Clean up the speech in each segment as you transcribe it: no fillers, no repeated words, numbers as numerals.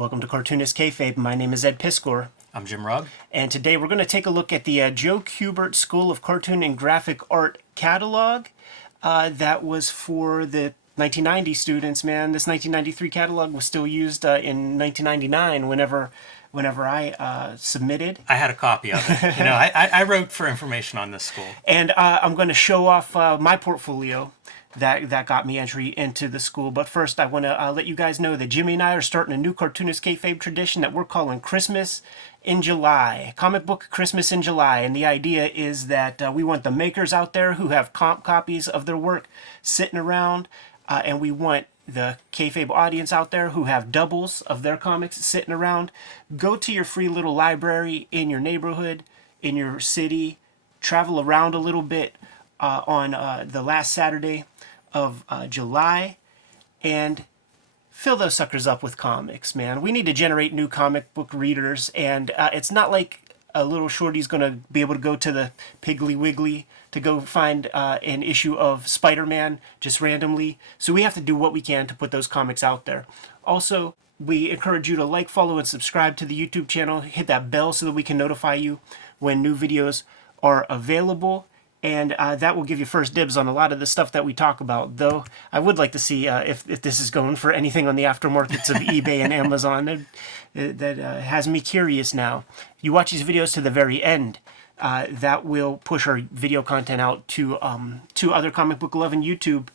Welcome to Cartoonist Kayfabe. My name is Ed Piskor. I'm Jim Rugg. And today we're going to take a look at the Joe Kubert School of Cartoon and Graphic Art catalog. That was for the 1990 students, man. This 1993 catalog was still used in 1999 whenever I submitted. I had a copy of it. You know, I wrote for information on this school. And I'm going to show off my portfolio that got me entry into the school. But first, I want to let you guys know that Jimmy and I are starting a new Cartoonist Kayfabe tradition that we're calling Christmas in July. Comic book Christmas in July. And the idea is that we want the makers out there who have comp copies of their work sitting around, and we want the Kayfabe audience out there who have doubles of their comics sitting around. Go to your free little library in your neighborhood, in your city, travel around a little bit on the last Saturday of July, and fill those suckers up with comics, man. We need to generate new comic book readers, and it's not like a little shorty's going to be able to go to the Piggly Wiggly to go find an issue of Spider-Man just randomly. So we have to do what we can to put those comics out there. Also, we encourage you to like, follow, and subscribe to the YouTube channel. Hit that bell so that we can notify you when new videos are available. And that will give you first dibs on a lot of the stuff that we talk about. Though I would like to see if this is going for anything on the aftermarkets of eBay and Amazon. That has me curious now. You watch these videos to the very end. That will push our video content out to other comic book loving YouTube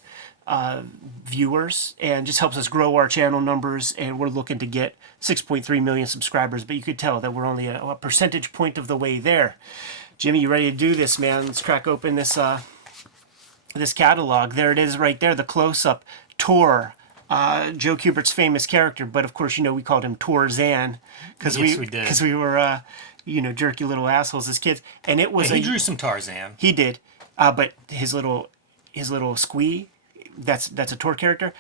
viewers, and just helps us grow our channel numbers. And we're looking to get 6.3 million subscribers. But you could tell that we're only a percentage point of the way there. Jimmy, you ready to do this, man? Let's crack open this this catalog. There it is right there, the close-up. Tor, Joe Kubert's famous character, but of course, you know, we called him Torzan because we did. Because we were, you know, jerky little assholes as kids. And it was he drew some Tarzan. He did, but his little squee, that's a Tor character.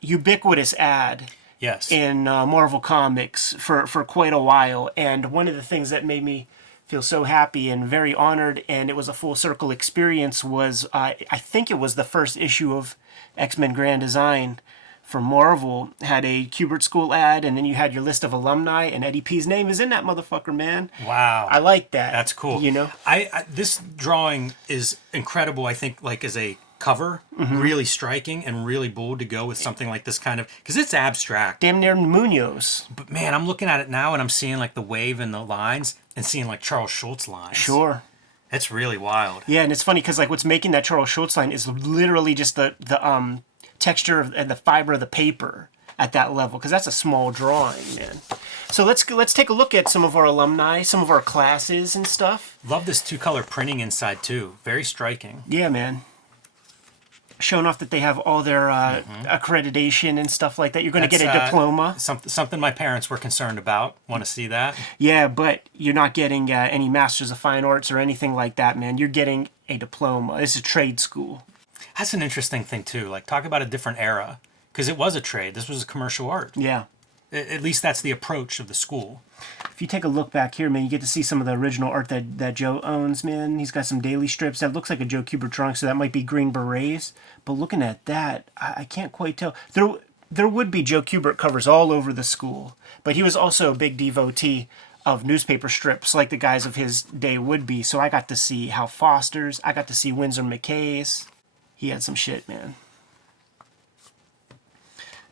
Ubiquitous ad. Yes. In Marvel Comics for quite a while, and one of the things that made me feel so happy and very honored, and it was a full circle experience, was I think it was the first issue of X-Men Grand Design for Marvel had a Kubert School ad, and then you had your list of alumni, and Eddie P's name is in that motherfucker, man. Wow. I like that. That's cool. You know? I this drawing is incredible, I think, like as a cover, really striking and really bold to go with something like this kind of, because it's abstract. Damn near Munoz. But man, I'm looking at it now and I'm seeing like the wave and the lines and seeing like Charles Schultz lines. Sure. It's really wild. Yeah, and it's funny because like what's making that Charles Schultz line is literally just the texture and the fiber of the paper at that level, because that's a small drawing, man. So let's take a look at some of our alumni, some of our classes and stuff. Love this two-color printing inside too. Very striking. Yeah, man. Showing off that they have all their accreditation and stuff like that. You're going to get a diploma. Something my parents were concerned about. Want to see that? Yeah, but you're not getting any Masters of Fine Arts or anything like that, man. You're getting a diploma. It's a trade school. That's an interesting thing too. Like, talk about a different era, because it was a trade. This was a commercial art. Yeah. At least that's the approach of the school. If you take a look back here, man, you get to see some of the original art that Joe owns, man. He's got some daily strips. That looks like a Joe Kubert drawing, so that might be Green Berets. But looking at that, I can't quite tell. There would be Joe Kubert covers all over the school, but he was also a big devotee of newspaper strips like the guys of his day would be. So I got to see Hal Foster's. I got to see Winsor McKay's. He had some shit, man.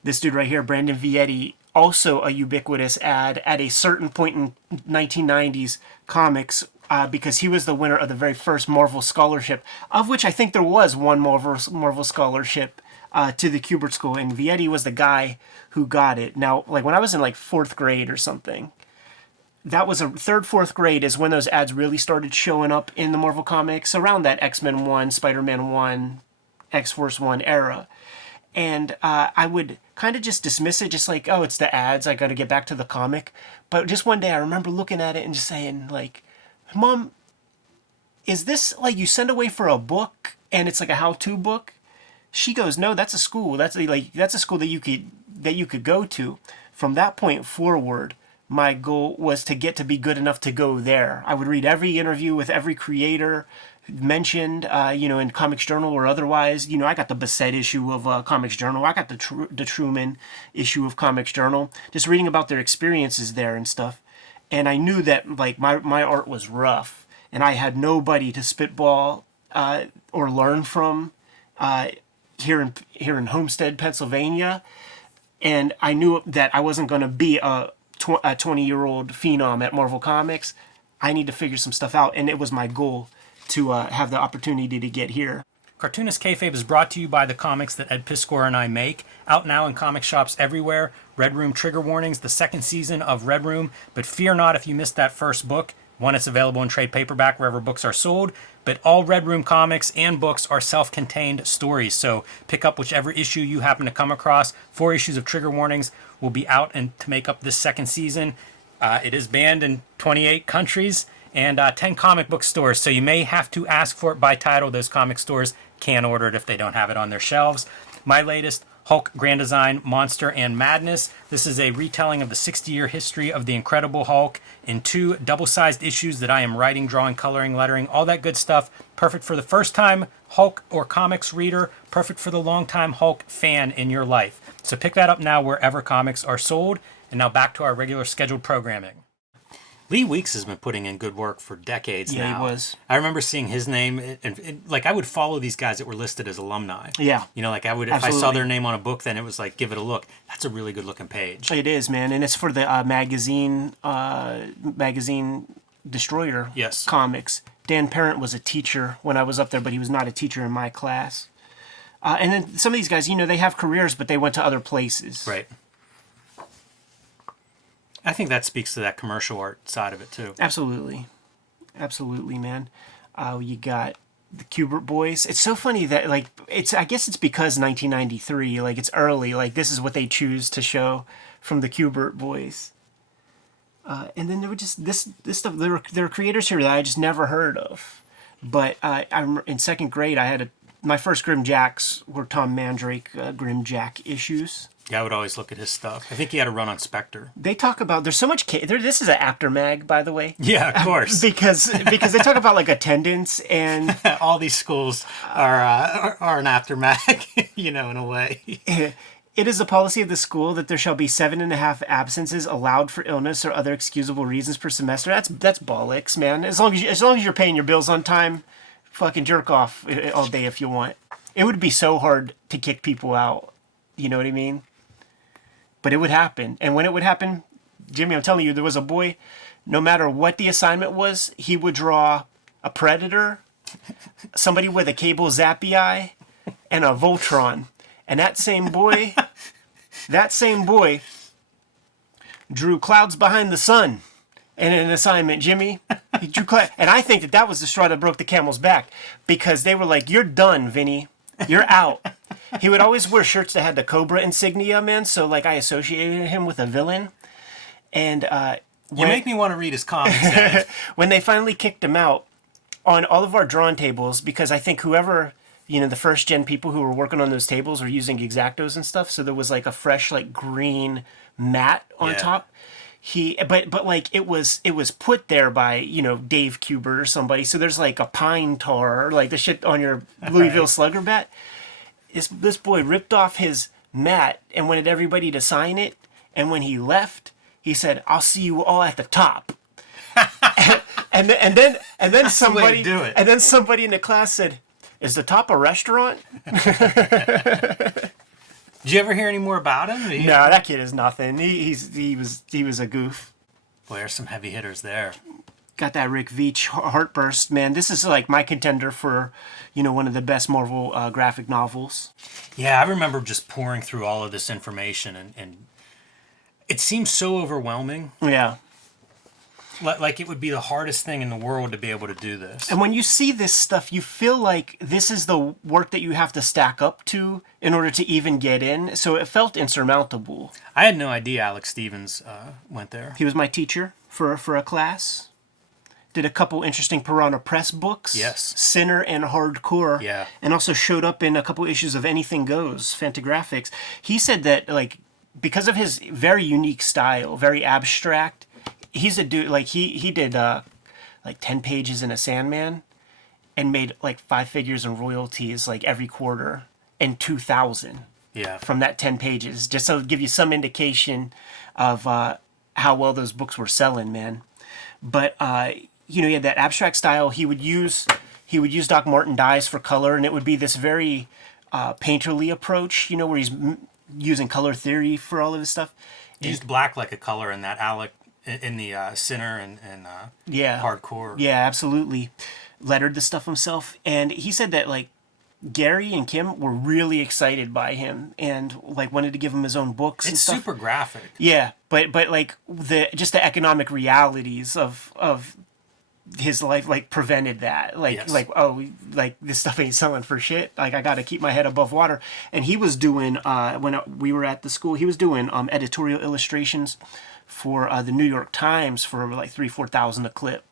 This dude right here, Brandon Vietti, also a ubiquitous ad at a certain point in 1990s comics, because he was the winner of the very first Marvel Scholarship, of which I think there was one Marvel Scholarship to the Kubert School, and Vietti was the guy who got it. Now, like when I was in like 4th grade or something, that was fourth grade is when those ads really started showing up in the Marvel Comics, around that X-Men 1, Spider-Man 1, X-Force 1 era. And I would kind of just dismiss it, just like, oh, it's the ads, I got to get back to the comic. But just one day I remember looking at it and just saying, like, Mom, is this like you send away for a book and it's like a how-to book? She goes, no, that's a school. That's a school that you could go to. From that point forward, my goal was to get to be good enough to go there. I would read every interview with every creator mentioned, in Comics Journal or otherwise. I got the Bassett issue of Comics Journal. I got the Truman issue of Comics Journal. Just reading about their experiences there and stuff. And I knew that like my art was rough, and I had nobody to spitball or learn from here in Homestead, Pennsylvania. And I knew that I wasn't going to be a 20-year-old phenom at Marvel Comics. I need to figure some stuff out, and it was my goal to have the opportunity to get here. Cartoonist Kayfabe is brought to you by the comics that Ed Piskor and I make. Out now in comic shops everywhere. Red Room Trigger Warnings, the second season of Red Room. But fear not if you missed that first book. One, it's available in trade paperback wherever books are sold. But all Red Room comics and books are self-contained stories. So pick up whichever issue you happen to come across. 4 issues of Trigger Warnings will be out and to make up this second season. It is banned in 28 countries and 10 comic book stores. So you may have to ask for it by title. Those comic stores can order it if they don't have it on their shelves. My latest, Hulk Grand Design, Monster and Madness. This is a retelling of the 60-year history of the Incredible Hulk in 2 double-sized issues that I am writing, drawing, coloring, lettering, all that good stuff. Perfect for the first-time Hulk or comics reader. Perfect for the long-time Hulk fan in your life. So pick that up now wherever comics are sold. And now back to our regular scheduled programming. Lee Weeks has been putting in good work for decades now. Yeah, he was. I remember seeing his name, and like I would follow these guys that were listed as alumni. Yeah. Like I would, Absolutely. if I saw their name on a book, then it was like, give it a look. That's a really good looking page. It is, man, and it's for the magazine Destroyer Yes. comics. Dan Parent was a teacher when I was up there, but he was not a teacher in my class. And then some of these guys, they have careers, but they went to other places. Right. I think that speaks to that commercial art side of it too. Absolutely, man. You got the Kubert boys. It's so funny that I guess it's because 1993, it's early. This is what they choose to show from the Kubert boys. And then there were just this stuff. There were creators here that I just never heard of. But I'm in second grade. I had my first Grim Jacks were Tom Mandrake Grim Jack issues. Yeah, I would always look at his stuff. I think he had a run on Spectre. They talk about there's so much. This is an actor mag, by the way. Yeah, of course. because they talk about attendance and all these schools are an aftermath, in a way. It is the policy of the school that there shall be 7.5 absences allowed for illness or other excusable reasons per semester. That's bollocks, man. As long as you're paying your bills on time, fucking jerk off all day if you want. It would be so hard to kick people out. You know what I mean? But it would happen. And when it would happen, Jimmy, I'm telling you, there was a boy, no matter what the assignment was, he would draw a Predator, somebody with a cable zappy eye, and a Voltron. And that same boy drew Clouds Behind the Sun in an assignment, Jimmy. He drew and I think that was the straw that broke the camel's back, because they were like, you're done, Vinny. You're out. He would always wear shirts that had the Cobra insignia, man. So I associated him with a villain. And you make me want to read his comics. Dad. When they finally kicked him out on all of our drawn tables, because I think whoever, the first gen people who were working on those tables were using X-Actos and stuff. So there was a fresh green mat on top. But it was put there by Dave Kubert or somebody. So there's a pine tar, the shit on your Louisville Slugger bat. This boy ripped off his mat and wanted everybody to sign it. And when he left, he said, "I'll see you all at the top." and then somebody do it. And then somebody in the class said, "Is the top a restaurant?" Did you ever hear any more about him? No, that kid is nothing. He was a goof. Boy, there's some heavy hitters there. Got that Rick Veitch Heartburst, man. This is my contender for, one of the best Marvel graphic novels. Yeah, I remember just pouring through all of this information, and it seems so overwhelming. Yeah. Like it would be the hardest thing in the world to be able to do this. And when you see this stuff, you feel like this is the work that you have to stack up to in order to even get in. So it felt insurmountable. I had no idea Alex Stevens went there. He was my teacher for a class. Did a couple interesting Piranha Press books. Yes. Sinner and Hardcore. Yeah. And also showed up in a couple issues of Anything Goes, Fantagraphics. He said that, because of his very unique style, very abstract, he's a dude, he did 10 pages in a Sandman. and made like 5 figures in royalties like every quarter in 2000 Yeah. from that 10 pages, just so to give you some indication of how well those books were selling, man. But you know, he had that abstract style. He would use Doc Martin dyes for color, and it would be this very painterly approach, you know, where he's using color theory for all of his stuff. Used black like a color in that Alec in the Sinner and Yeah, Hardcore. yeah, absolutely. Lettered the stuff himself, and he said that like Gary and Kim were really excited by him and like wanted to give him his own books and It's stuff. super graphic. Yeah, but like the economic realities of his life like prevented that. Like Yes. like oh, like this stuff ain't selling for shit. Like I got to keep my head above water. And he was doing when we were at the school, he was doing editorial illustrations for the New York Times for like 3,000-4,000 a clip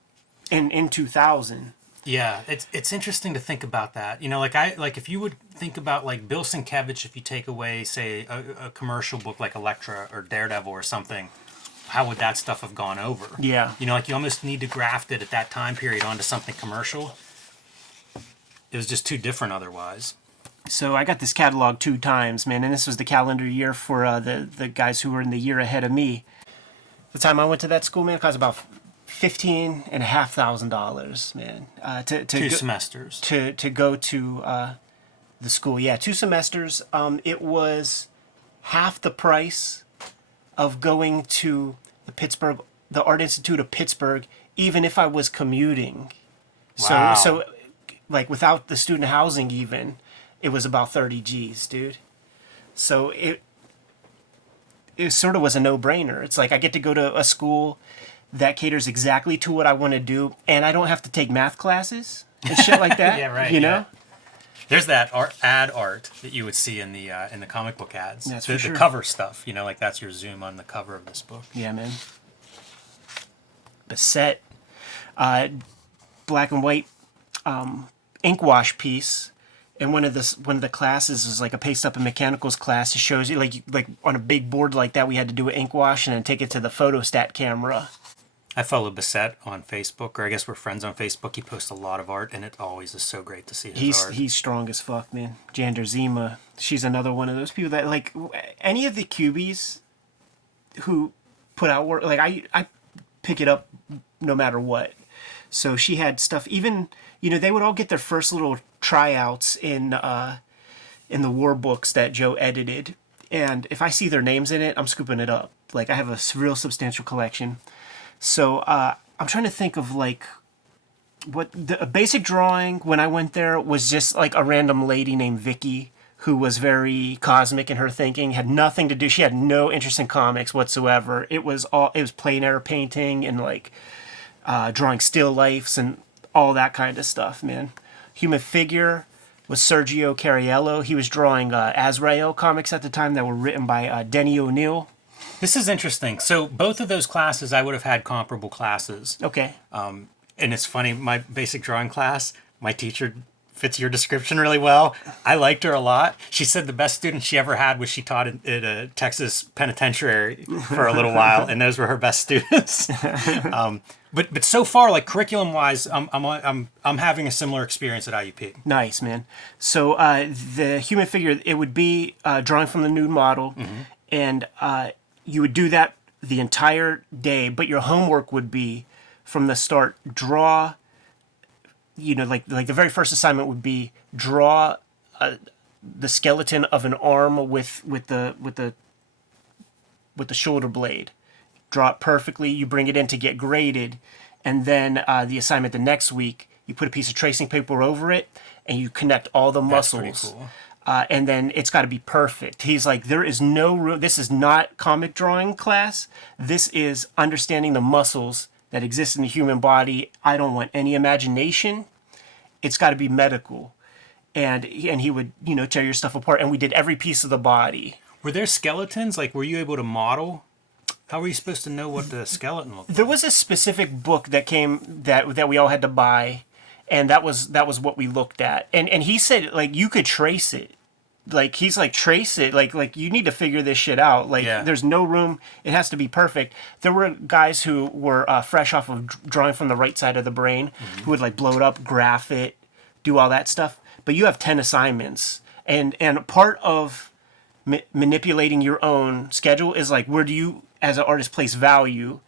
in 2000. Yeah, it's interesting to think about that. You know, like if you would think about like Bill Sienkiewicz, if you take away, say, a commercial book like Elektra or Daredevil or something, how would that stuff have gone over? Yeah. You know, like you almost need to graft it at that time period onto something commercial. It was just too different otherwise. So I got this catalog 2 times, man, and this was the calendar year for the guys who were in the year ahead of me. The time I went to that school, man, it cost about $15,500, man. Two semesters. To go to the school. Yeah, 2 semesters. It was half the price of going to the Art Institute of Pittsburgh, even if I was commuting. Wow. So like without the student housing even, it was about 30 G's, dude. So it sort of was a no-brainer. It's like I get to go to a school that caters exactly to what I want to do, and I don't have to take math classes and shit like that. Yeah, right. You know? Yeah. There's that ad art that you would see in the comic book ads. That's the, for sure. The cover stuff, you know, like that's your zoom on the cover of this book. Yeah, man. Bassett, black and white ink wash piece. And one of the classes was like a paste up in mechanicals class. It shows you like on a big board like that, we had to do an ink wash and then take it to the photostat camera. I follow Bassett on Facebook, or I guess we're friends on Facebook. He posts a lot of art, and it always is so great to see his art. He's strong as fuck, man. Jander Zima, she's another one of those people that like any of the cubies who put out work. Like I pick it up no matter what. So she had stuff. Even they would all get their first little tryouts in the war books that Joe edited, and if I see their names in it, I'm scooping it up. Like I have a real substantial collection. So I'm trying to think of like what a basic drawing when I went there was just like a random lady named Vicky who was very cosmic in her thinking, had nothing to do. She had no interest in comics whatsoever. It was plein air painting and like drawing still lifes and all that kind of stuff, man. Human Figure was Sergio Cariello. He was drawing Azrael comics at the time that were written by Denny O'Neil. This is interesting. So both of those classes, I would have had comparable classes. Okay. And it's funny, my basic drawing class, my teacher fits your description really well. I liked her a lot. She said the best student she ever had was she taught at a Texas penitentiary for a little while, and those were her best students. But so far, like curriculum wise, I'm having a similar experience at IUP. Nice, man. So the Human Figure, it would be drawing from the nude model, and you would do that the entire day, but your homework would be from the start, draw, like the very first assignment would be draw the skeleton of an arm with the shoulder blade. Draw it perfectly, you bring it in to get graded, and then the assignment the next week, you put a piece of tracing paper over it, and you connect all the muscles. That's pretty cool. And then it's got to be perfect. He's like, there is no room. This is not comic drawing class. This is understanding the muscles that exist in the human body. I don't want any imagination. It's got to be medical. And he would, tear your stuff apart. And we did every piece of the body. Were there skeletons? Like, were you able to model? How were you supposed to know what the skeleton looked like? There was a specific book that came that we all had to buy. And that was what we looked at. And he said, like, you could trace it. Like, he's like, trace it. Like you need to figure this shit out. Like, There's no room. It has to be perfect. There were guys who were fresh off of drawing from the right side of the brain who would, like, blow it up, graph it, do all that stuff, but you have 10 assignments. And part of manipulating your own schedule is like, where do you, as an artist, place value?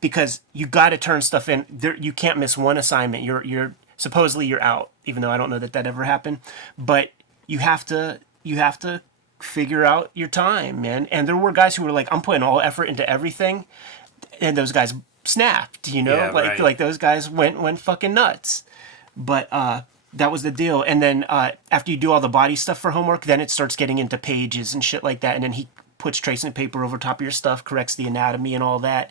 Because you got to turn stuff in. You can't miss one assignment. You're supposedly you're out, even though I don't know that ever happened. But you have to figure out your time, man. And there were guys who were like, I'm putting all effort into everything, and those guys snapped, Yeah, right. like those guys went fucking nuts. But that was the deal. And then after you do all the body stuff for homework, then it starts getting into pages and shit like that. And then he puts tracing paper over top of your stuff, corrects the anatomy and all that.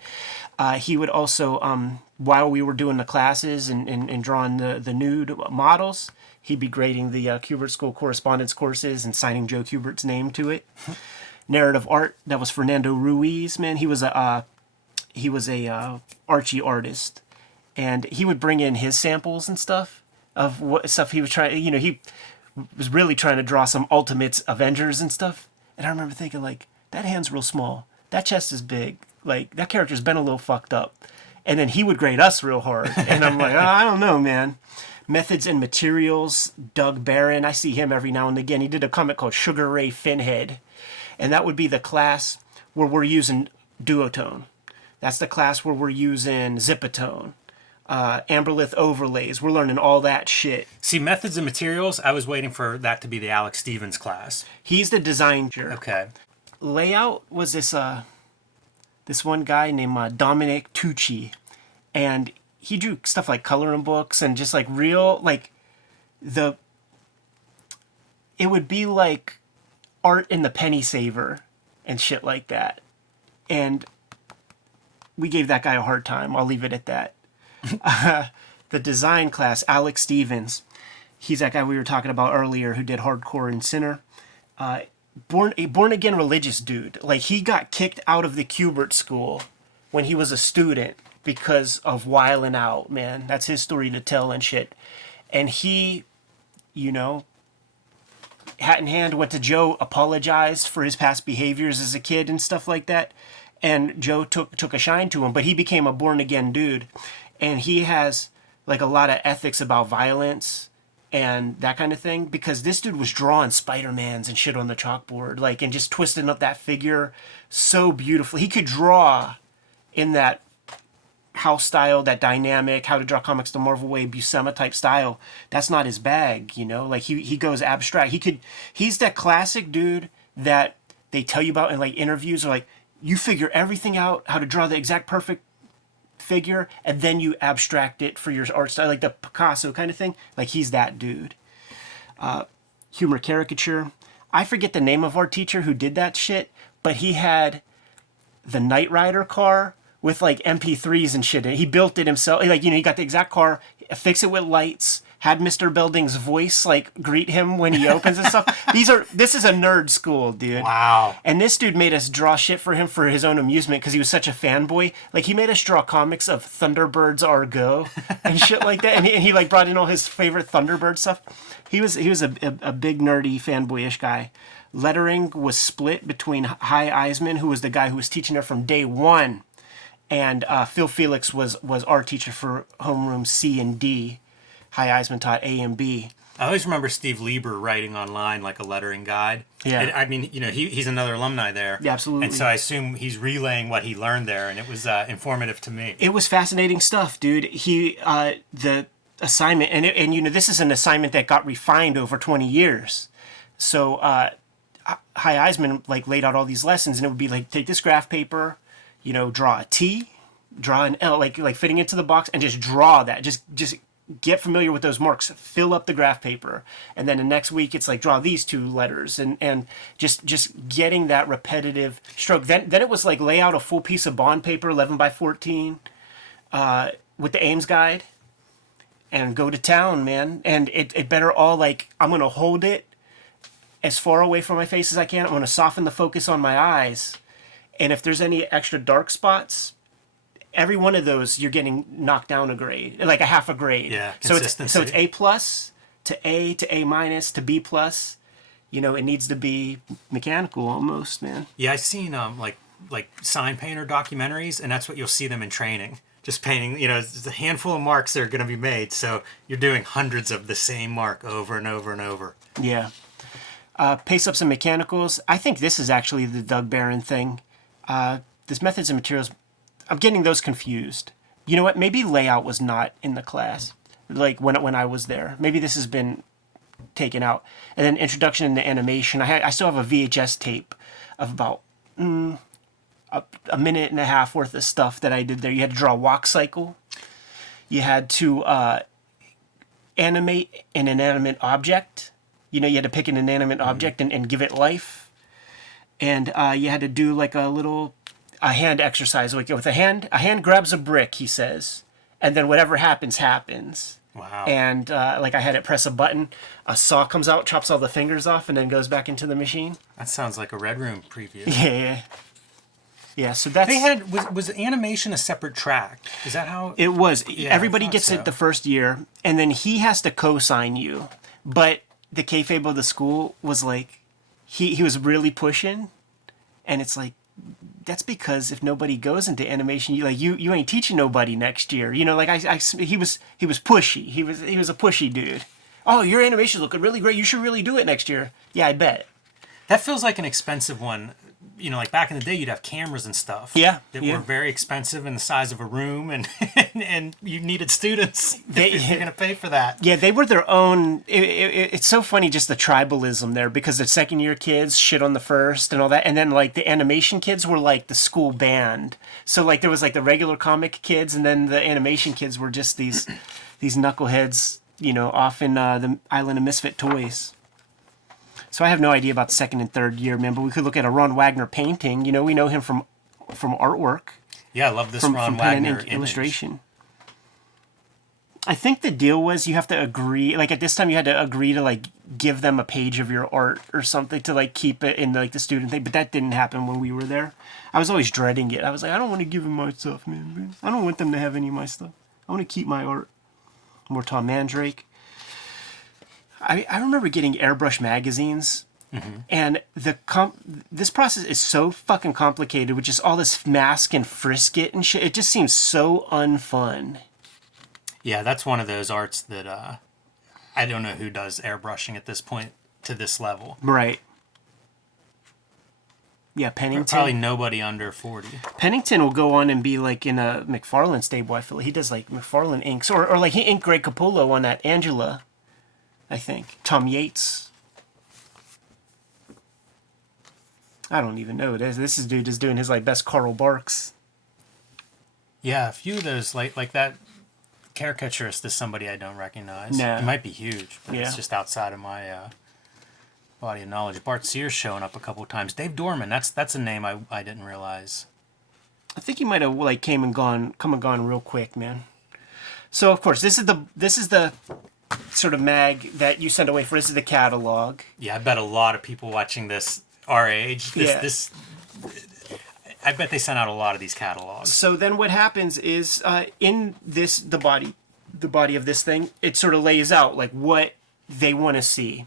He would also, while we were doing the classes and drawing the nude models, he'd be grading the Kubert School correspondence courses and signing Joe Kubert's name to it. Narrative art, that was Fernando Ruiz, man. He was a Archie artist, and he would bring in his samples and stuff of what stuff he was trying. You know, he was really trying to draw some Ultimates Avengers and stuff. And I remember thinking, like, that hand's real small, that chest is big, like that character's been a little fucked up. And then he would grade us real hard, and I'm like, I don't know, man. Methods and Materials, Doug Barron. I see him every now and again. He did a comic called Sugar Ray Finhead, and that would be the class where we're using duotone. That's the class where we're using zipatone, amberlith overlays. We're learning all that shit. See, Methods and Materials, I was waiting for that to be the Alex Stevens class. He's the design jerk. Okay. Layout was this one guy named Dominic Tucci, and he drew stuff like coloring books and just like real, like it would be like art in the penny saver and shit like that. And we gave that guy a hard time. I'll leave it at that. The design class, Alex Stevens, he's that guy we were talking about earlier who did Hardcore and Sinner. Born again religious dude. Like, he got kicked out of the Kubert school when he was a student because of wilding out, man. That's his story to tell and shit. And he, you know, hat in hand, went to Joe, apologized for his past behaviors as a kid and stuff like that. And Joe took a shine to him, but he became a born again dude. And he has like a lot of ethics about violence and that kind of thing, because this dude was drawing Spider-Mans and shit on the chalkboard, like, and just twisting up that figure so beautifully. He could draw in that house style, that dynamic, how to draw comics the Marvel way, Buscema type style. That's not his bag, you know? Like, he goes abstract. He's that classic dude that they tell you about in like interviews, or like, you figure everything out, how to draw the exact perfect figure, and then you abstract it for your art style, like the Picasso kind of thing. Like, he's that dude. Humor caricature. I forget the name of our teacher who did that shit, but he had the Knight Rider car with like MP3s and shit. He built it himself. Like, you know, he got the exact car, fixed it with lights, had Mr. Belding's voice like greet him when he opens and stuff. This is a nerd school, dude. Wow. And this dude made us draw shit for him for his own amusement because he was such a fanboy. Like, he made us draw comics of Thunderbirds Argo and shit like that. And he like brought in all his favorite Thunderbird stuff. He was a big nerdy fanboyish guy. Lettering was split between Hi Eisman, who was the guy who was teaching her from day one, and Phil Felix was our teacher for homeroom C and D. Hi Eisman taught A and B. I always remember Steve Lieber writing online like a lettering guide. Yeah. And, I mean, you know, he's another alumni there. Yeah, absolutely. And so I assume he's relaying what he learned there, and it was informative to me. It was fascinating stuff, dude. The assignment, and you know, this is an assignment that got refined over 20 years. So Hi Eisman like laid out all these lessons, and it would be like, take this graph paper, you know, draw a T, draw an L, like fitting into the box, and just draw that. Just get familiar with those marks, fill up the graph paper, and then the next week it's like, draw these two letters, and just getting that repetitive stroke. Then it was like, lay out a full piece of bond paper, 11 by 14, with the Ames guide, and go to town, man. And it better all, like, I'm gonna hold it as far away from my face as I can. I'm gonna soften the focus on my eyes, and if there's any extra dark spots, every one of those you're getting knocked down a grade, like a half a grade. Yeah, consistency. So it's A plus to A minus to B plus. You know, it needs to be mechanical almost, man. Yeah, I've seen like sign painter documentaries, and that's what you'll see them in training. just painting, it's a handful of marks that are going to be made. So you're doing hundreds of the same mark over and over and over. Yeah. Pace ups and mechanicals. I think this is actually the Doug Barron thing. This methods and materials, I'm getting those confused. You know what? Maybe layout was not in the class, like when I was there. Maybe this has been taken out. And then introduction into animation. I still have a VHS tape of about a minute and a half worth of stuff that I did there. You had to draw a walk cycle. You had to animate an inanimate object. You had to pick an inanimate object and give it life. And you had to do like a hand exercise. Like with a hand grabs a brick, he says. And then whatever happens, happens. Wow. And I had it press a button, a saw comes out, chops all the fingers off, and then goes back into the machine. That sounds like a Red Room preview. Yeah, so that's... They had... Was animation a separate track? Is that how... It was. Yeah, everybody gets it the first year, and then he has to co-sign you. But the kayfabe of the school was like... He was really pushing, and it's like... That's because if nobody goes into animation, you ain't teaching nobody next year. He was pushy. He was a pushy dude. Oh, your animation's looking really great. You should really do it next year. Yeah, I bet. That feels like an expensive one. Like back in the day, you'd have cameras and stuff. Yeah, that were very expensive in the size of a room, and and you needed students. If you're going to pay for that. Yeah, they were their own. It's so funny, just the tribalism there, because the second year kids shit on the first and all that, and then like the animation kids were like the school band. So like there was like the regular comic kids, and then the animation kids were just these knuckleheads, off in the Island of Misfit Toys. So I have no idea about the second and third year, man. But we could look at a Ron Wagner painting. We know him from artwork. Yeah, I love this from Ron pen Wagner and illustration. I think the deal was you have to agree. Like at this time, you had to agree to like give them a page of your art or something to like keep it in like the student thing. But that didn't happen when we were there. I was always dreading it. I was like, I don't want to give them my stuff, man. I don't want them to have any of my stuff. I want to keep my art. More Tom Mandrake. I remember getting airbrush magazines, and this process is so fucking complicated with just all this mask and frisk it and shit. It just seems so unfun. Yeah, that's one of those arts that I don't know who does airbrushing at this point to this level. Right. Yeah, Pennington. Probably nobody under 40. Pennington will go on and be like in a McFarlane stable. I feel like he does like McFarlane inks, or like he inked Greg Capullo on that Angela. I think. Tom Yates. I don't even know. This dude is doing his like best Carl Barks. Yeah, a few of those like that caricaturist is somebody I don't recognize. No. It might be huge, but Yeah. it's just outside of my body of knowledge. Bart Sears showing up a couple of times. Dave Dorman, that's a name I didn't realize. I think he might have like come and gone real quick, man. So of course this is the sort of mag that you send away for. This is the catalog. Yeah, I bet a lot of people watching this our age. I bet they sent out a lot of these catalogs. So then what happens is in the body of this thing, it sort of lays out like what they want to see.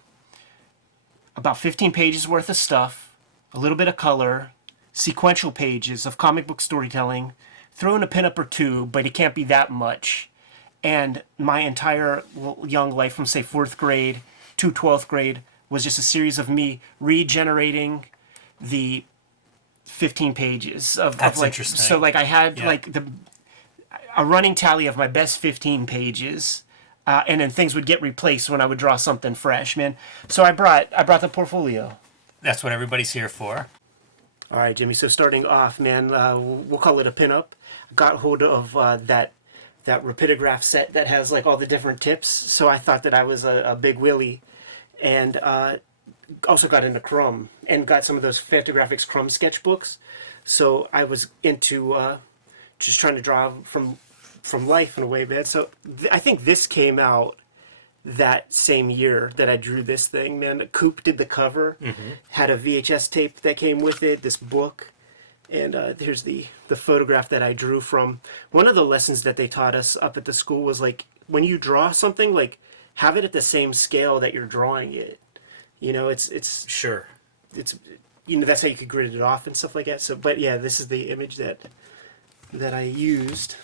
About 15 pages worth of stuff, a little bit of color, sequential pages of comic book storytelling, throw in a pinup or two, but it can't be that much. And my entire young life from, say, 4th grade to 12th grade was just a series of me regenerating the 15 pages of like, interesting. So like I had a running tally of my best 15 pages, and then things would get replaced when I would draw something fresh, man. So I brought the portfolio. That's what everybody's here for. All right, Jimmy. So starting off, man, we'll call it a pinup. Got hold of that rapidograph set that has like all the different tips. So I thought that I was a big willy, and also got into Crumb and got some of those Fantagraphics Crumb sketchbooks. So I was into just trying to draw from life in a way, man. So I think this came out that same year that I drew this thing, man. Coop did the cover, had a VHS tape that came with it, this book. And here's the photograph that I drew from. One of the lessons that they taught us up at the school was like, when you draw something, like have it at the same scale that you're drawing it. It's Sure. It's that's how you could grid it off and stuff like that. So, but yeah, this is the image that I used.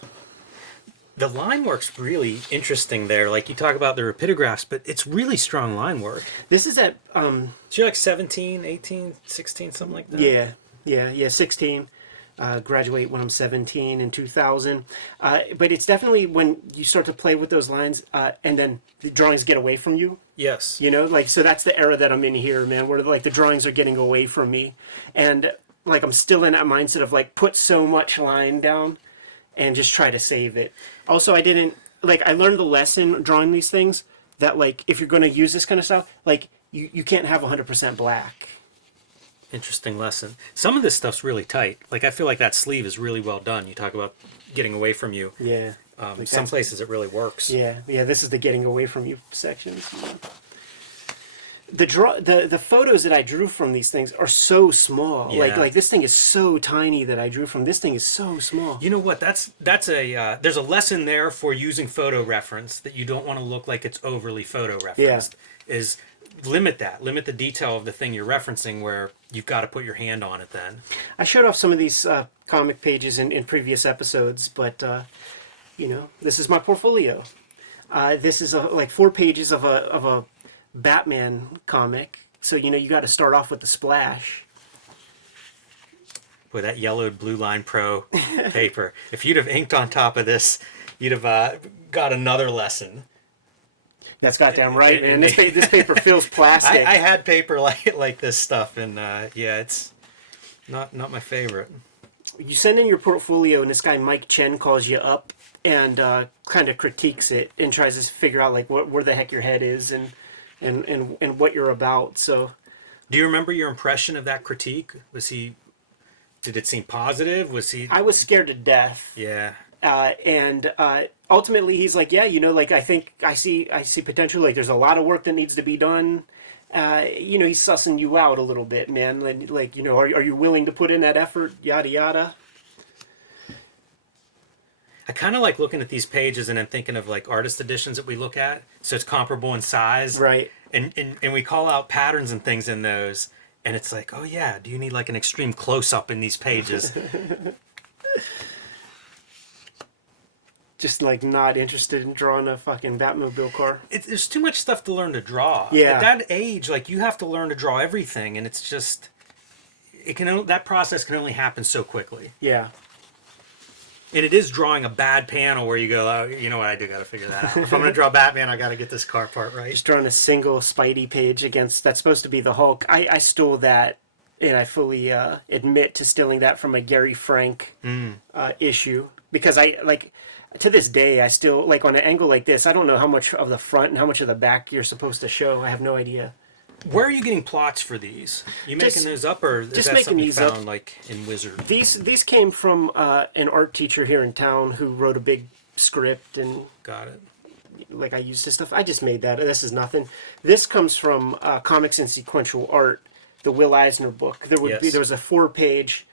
The line work's really interesting there. Like you talk about the rapidographs, but it's really strong line work. This is at So you're like 17, 18, 16, something like that? yeah, 16. Graduate when I'm 17 in 2000. But it's definitely when you start to play with those lines, and then the drawings get away from you. Yes. You know, like, so that's the era that I'm in here, man, where like the drawings are getting away from me. And like I'm still in that mindset of like put so much line down and just try to save it. Also, I learned the lesson drawing these things that like if you're going to use this kind of stuff, like you can't have 100% black. Interesting lesson. Some of this stuff's really tight. Like I feel like that sleeve is really well done. You talk about getting away from you. Yeah. Some places it really works. Yeah. This is the getting away from you section. The photos that I drew from these things are so small. Yeah. Like this thing is so tiny that I drew from. This thing is so small. You know what? That's a there's a lesson there for using photo reference that you don't want to look like it's overly photo referenced. Is limit the detail of the thing you're referencing where you've got to put your hand on it then. I showed off some of these comic pages in previous episodes, but this is my portfolio. This is like 4 pages of a Batman comic. So you got to start off with the splash. Boy, that yellowed Blue Line Pro paper. If you'd have inked on top of this, you'd have got another lesson. That's goddamn right, man. This paper feels plastic. I had paper like this stuff, and it's not my favorite. You send in your portfolio, and this guy Mike Chen calls you up and kind of critiques it and tries to figure out like where the heck your head is and what you're about. So, do you remember your impression of that critique? Did it seem positive? I was scared to death. Yeah. And ultimately he's like, like I think I see potential. Like there's a lot of work that needs to be done. He's sussing you out a little bit, man. Like, are you willing to put in that effort? Yada yada. I kind of like looking at these pages and then thinking of like artist editions that we look at, so it's comparable in size, right? And we call out patterns and things in those, and it's like, oh yeah, do you need like an extreme close up in these pages? Just like not interested in drawing a fucking Batmobile car. There's too much stuff to learn to draw. Yeah. At that age, like you have to learn to draw everything, and it's just that process can only happen so quickly. Yeah. And it is drawing a bad panel where you go, oh, you know what, I do got to figure that out. If I'm going to draw Batman, I got to get this car part right. Just drawing a single Spidey page that's supposed to be the Hulk. I stole that, and I fully admit to stealing that from a Gary Frank issue, because to this day, I still, like, on an angle like this, I don't know how much of the front and how much of the back you're supposed to show. I have no idea. Where are you getting plots for these? You making those up, or is just that making something you these found, up. like, in Wizard? These came from an art teacher here in town who wrote a big script, and Got it. like I used his stuff. I just made that. This is nothing. This comes from Comics and Sequential Art, the Will Eisner book. There was a 4-page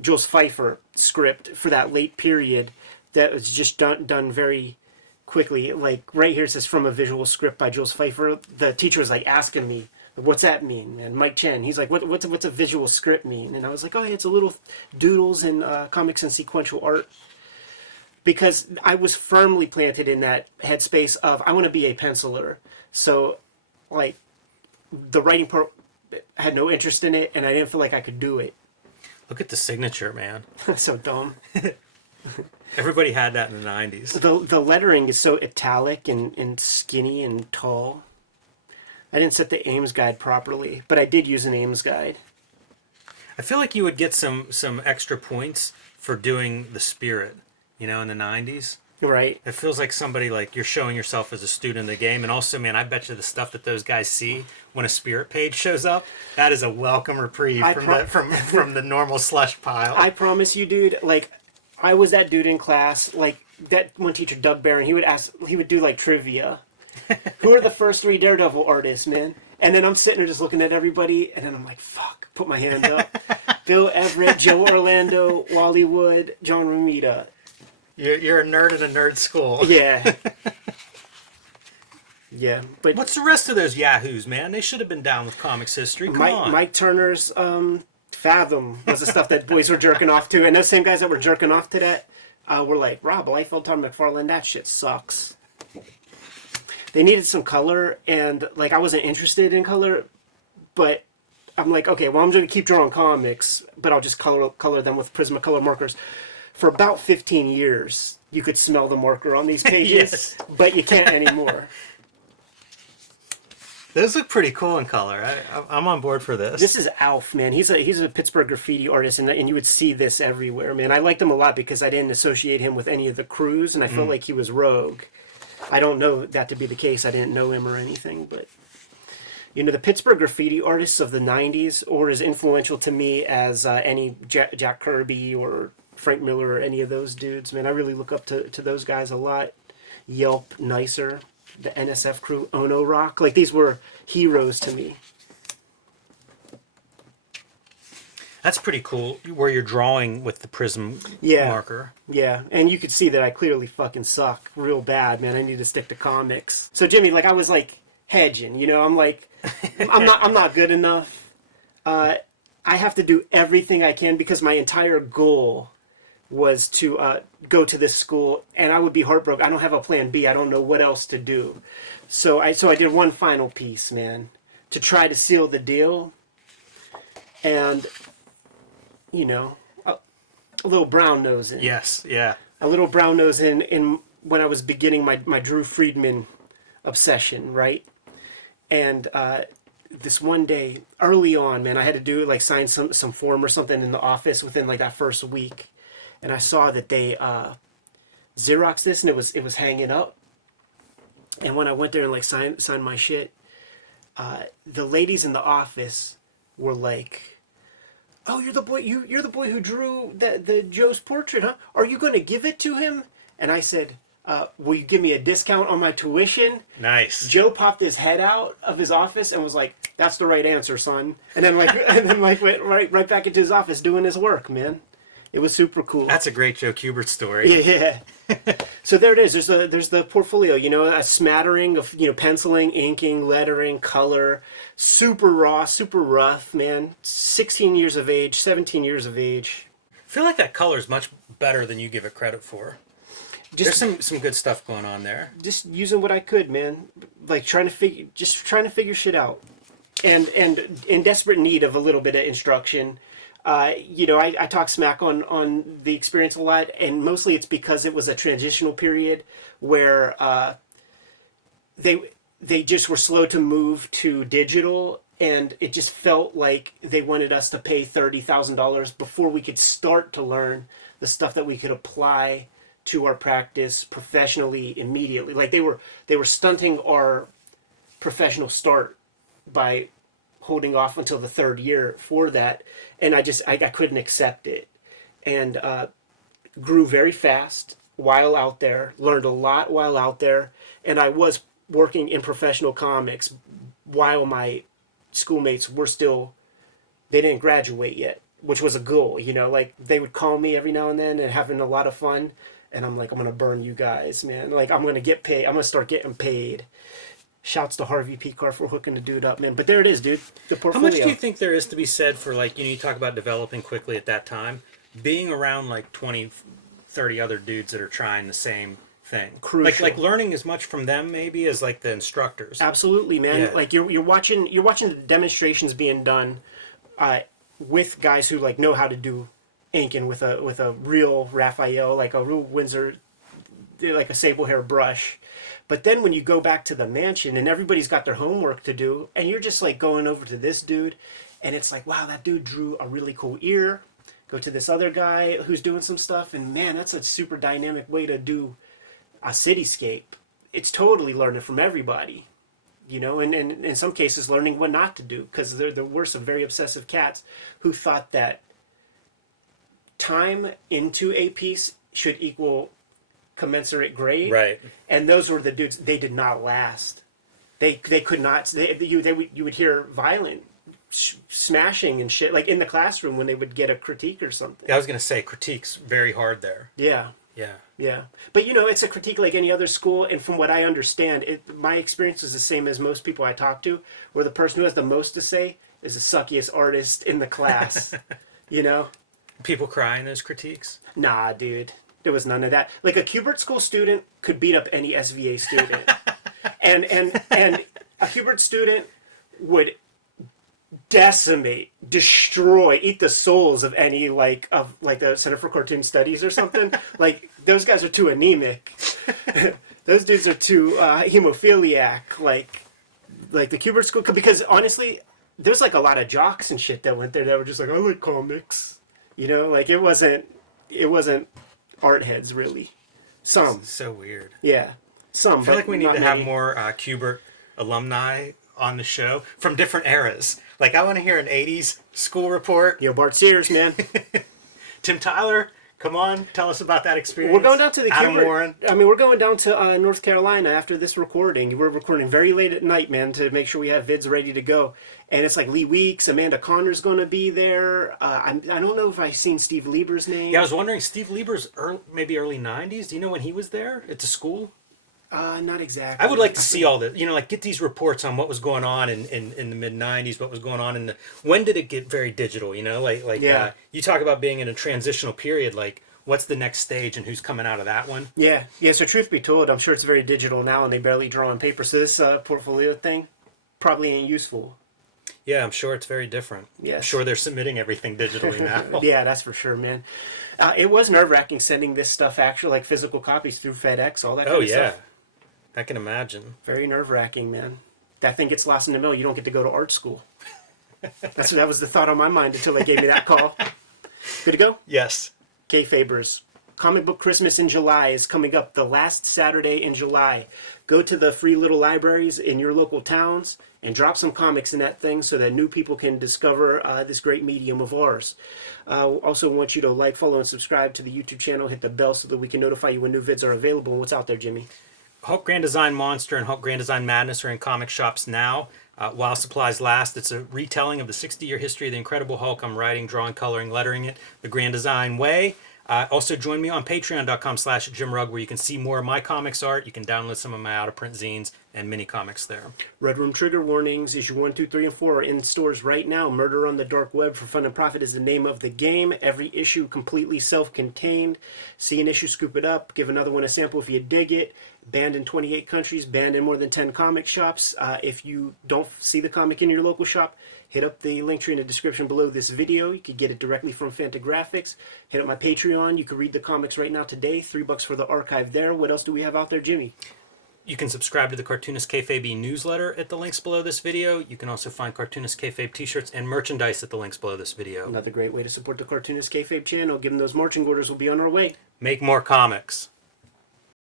Jules Pfeiffer script for that late period that was just done very quickly. Like right here it says, from a visual script by Jules Pfeiffer. The teacher was like asking me, what's that mean? And Mike Chen, he's like, what's a visual script mean? And I was like, oh, it's a little doodles in Comics and Sequential Art. Because I was firmly planted in that headspace of I want to be a penciler. So like the writing part, I had no interest in it, and I didn't feel like I could do it. Look at the signature, man. So dumb. Everybody had that in the 90s. The lettering is so italic and skinny and tall. I didn't set the Ames guide properly, but I did use an Ames guide. I feel like you would get some extra points for doing the spirit, in the 90s. Right. It feels like somebody, like, you're showing yourself as a student of the game. And also, man, I bet you the stuff that those guys see when a spirit page shows up, that is a welcome reprieve from the normal slush pile. I promise you, dude, like, I was that dude in class, like, that one teacher, Doug Barron, he would do, like, trivia. Who are the first 3 Daredevil artists, man? And then I'm sitting there just looking at everybody, and then I'm like, fuck, put my hand up. Bill Everett, Joe Orlando, Wally Wood, John Romita. You're a nerd in a nerd school. Yeah. Yeah, but what's the rest of those yahoos, man? They should have been down with comics history. Come on. Mike Turner's Fathom was the stuff that boys were jerking off to, and those same guys that were jerking off to that were like, Rob, Liefeld, Tom McFarlane, that shit sucks. They needed some color, and like I wasn't interested in color, but I'm like, okay, well I'm going to keep drawing comics, but I'll just color them with Prismacolor markers. For about 15 years, you could smell the marker on these pages, Yes. but you can't anymore. Those look pretty cool in color. I'm on board for this. This is Alf, man. He's a Pittsburgh graffiti artist, and you would see this everywhere, man. I liked him a lot because I didn't associate him with any of the crews, and I felt like he was rogue. I don't know that to be the case. I didn't know him or anything, but you know, the Pittsburgh graffiti artists of the '90s are as influential to me as any Jack Kirby or Frank Miller or any of those dudes, man. I really look up to those guys a lot. Yelp, Nicer, the NSF crew, Ono Rock, like these were heroes to me. That's pretty cool. Where you're drawing with the prism Yeah. marker. Yeah, and you could see that I clearly fucking suck real bad, man. I need to stick to comics. So Jimmy, like I was like hedging, you know, I'm like, I'm not good enough. I have to do everything I can because my entire goal was to go to this school, and I would be heartbroken. I don't have a plan B. I don't know what else to do. So I did one final piece, man, to try to seal the deal. And, you know, a little brown nose in. Yes, yeah. A little brown nose in when I was beginning my Drew Friedman obsession, right? And this one day, early on, man, I had to do like sign some form or something in the office within like that first week. And I saw that they Xeroxed this, and it was hanging up. And when I went there and like signed my shit, the ladies in the office were like, "Oh, you're the boy the boy who drew the Joe's portrait, huh? Are you going to give it to him?" And I said, "Will you give me a discount on my tuition?" Nice. Joe popped his head out of his office and was like, "That's the right answer, son." And then went right back into his office doing his work, man. It was super cool. That's a great Joe Kubert story. Yeah. So there it is. There's the portfolio. You know, a smattering of penciling, inking, lettering, color. Super raw, super rough, man. 16 years of age, 17 years of age. I feel like that color is much better than you give it credit for. Just There's some good stuff going on there. just using what I could, man. Like trying to figure shit out, and in desperate need of a little bit of instruction. I talk smack on the experience a lot, and mostly it's because it was a transitional period where they just were slow to move to digital, and it just felt like they wanted us to pay $30,000 before we could start to learn the stuff that we could apply to our practice professionally immediately. Like they were stunting our professional start by holding off until the third year for that, and I couldn't accept it, and grew very fast while out there, learned a lot while out there, and I was working in professional comics while my schoolmates were still, they didn't graduate yet, which was a goal, like they would call me every now and then and having a lot of fun, and I'm like, I'm gonna burn you guys, man. Like I'm gonna get paid. I'm gonna start getting paid. Shouts to Harvey Picar for hooking the dude up, man. But there it is, dude. The How portfolio. much do you think there is to be said for, like, you talk about developing quickly at that time, being around like 20, 30 other dudes that are trying the same thing? Crucial. Like learning as much from them maybe as like the instructors. Absolutely, man. Yeah. Like you're watching the demonstrations being done with guys who like know how to do inking with a real Raphael, like a real Windsor, like a sable hair brush. But then when you go back to the mansion and everybody's got their homework to do, and you're just like going over to this dude, and it's like, wow, that dude drew a really cool ear. Go to this other guy who's doing some stuff, and man, that's a super dynamic way to do a cityscape. It's totally learning from everybody, and in some cases learning what not to do, because there were some very obsessive cats who thought that time into a piece should equal commensurate grade, Right. and those were the dudes. They did not last. They could not. You would hear violent smashing and shit, like in the classroom when they would get a critique or something. I was gonna say critique's very hard there. Yeah, Yeah. but it's a critique like any other school, and from what I understand, my experience is the same as most people I talk to, where the person who has the most to say is the suckiest artist in the class. People cry in those critiques. Nah, dude. There was none of that. Like a Kubert school student could beat up any SVA student, and a Kubert student would decimate, destroy, eat the souls of any like the Center for Cartoon Studies or something. Like those guys are too anemic. Those dudes are too hemophiliac. Like the Kubert school, because honestly, there's like a lot of jocks and shit that went there that were just like, I like comics. You know, like it wasn't art heads really. Some. So weird. Yeah. Some. I feel like we need to have many. more Kubert alumni on the show from different eras. Like, I want to hear an 80s school report. Yo, Bart Sears, man. Tim Tyler, come on, tell us about that experience. We're going down to the Adam Kubert. Warren. I mean, we're going down to North Carolina after this recording. We're recording very late at night, man, to make sure we have vids ready to go. And it's like Lee Weeks, Amanda Connor's going to be there. I don't know if I've seen Steve Lieber's name. Yeah, I was wondering, Steve Lieber's maybe early 90s. Do you know when he was there at the school? Not exactly. I would like to see all the, like get these reports on what was going on in the mid 90s, what was going on when did it get very digital, Yeah. You talk about being in a transitional period, like what's the next stage and who's coming out of that one? Yeah. So truth be told, I'm sure it's very digital now and they barely draw on paper. So this portfolio thing probably ain't useful. Yeah, I'm sure it's very different. Yes. I'm sure they're submitting everything digitally now. Yeah, that's for sure, man. It was nerve-wracking sending this stuff, actually, like physical copies through FedEx, all that kind of stuff. I can imagine. Very nerve-wracking, man. That thing gets lost in the mail. You don't get to go to art school. That was the thought on my mind until they gave me that call. Good to go? Yes. Kayfabers. Comic Book Christmas in July is coming up the last Saturday in July. Go to the free little libraries in your local towns and drop some comics in that thing so that new people can discover this great medium of ours. Also want you to like, follow, and subscribe to the YouTube channel. Hit the bell so that we can notify you when new vids are available. What's out there, Jimmy? Hulk Grand Design Monster and Hulk Grand Design Madness are in comic shops now. While supplies last, it's a retelling of the 60-year history of the Incredible Hulk. I'm writing, drawing, coloring, lettering it the Grand Design way. Also join me on patreon.com/JimRugg where you can see more of my comics art. You can download some of my out-of-print zines and mini comics there. Red Room Trigger Warnings, issue 1, 2, 3, and 4 are in stores right now. Murder on the Dark Web for Fun and Profit is the name of the game. Every issue completely self-contained. See an issue, scoop it up, give another one a sample if you dig it. Banned in 28 countries, banned in more than 10 comic shops. If you don't see the comic in your local shop, hit up the link tree in the description below this video. You could get it directly from Fantagraphics. Hit up my Patreon. You can read the comics right now today. $3 for the archive there. What else do we have out there, Jimmy? You can subscribe to the Cartoonist Kayfabe newsletter at the links below this video. You can also find Cartoonist Kayfabe t-shirts and merchandise at the links below this video. Another great way to support the Cartoonist Kayfabe channel. Given those marching orders will be on our way. Make more comics.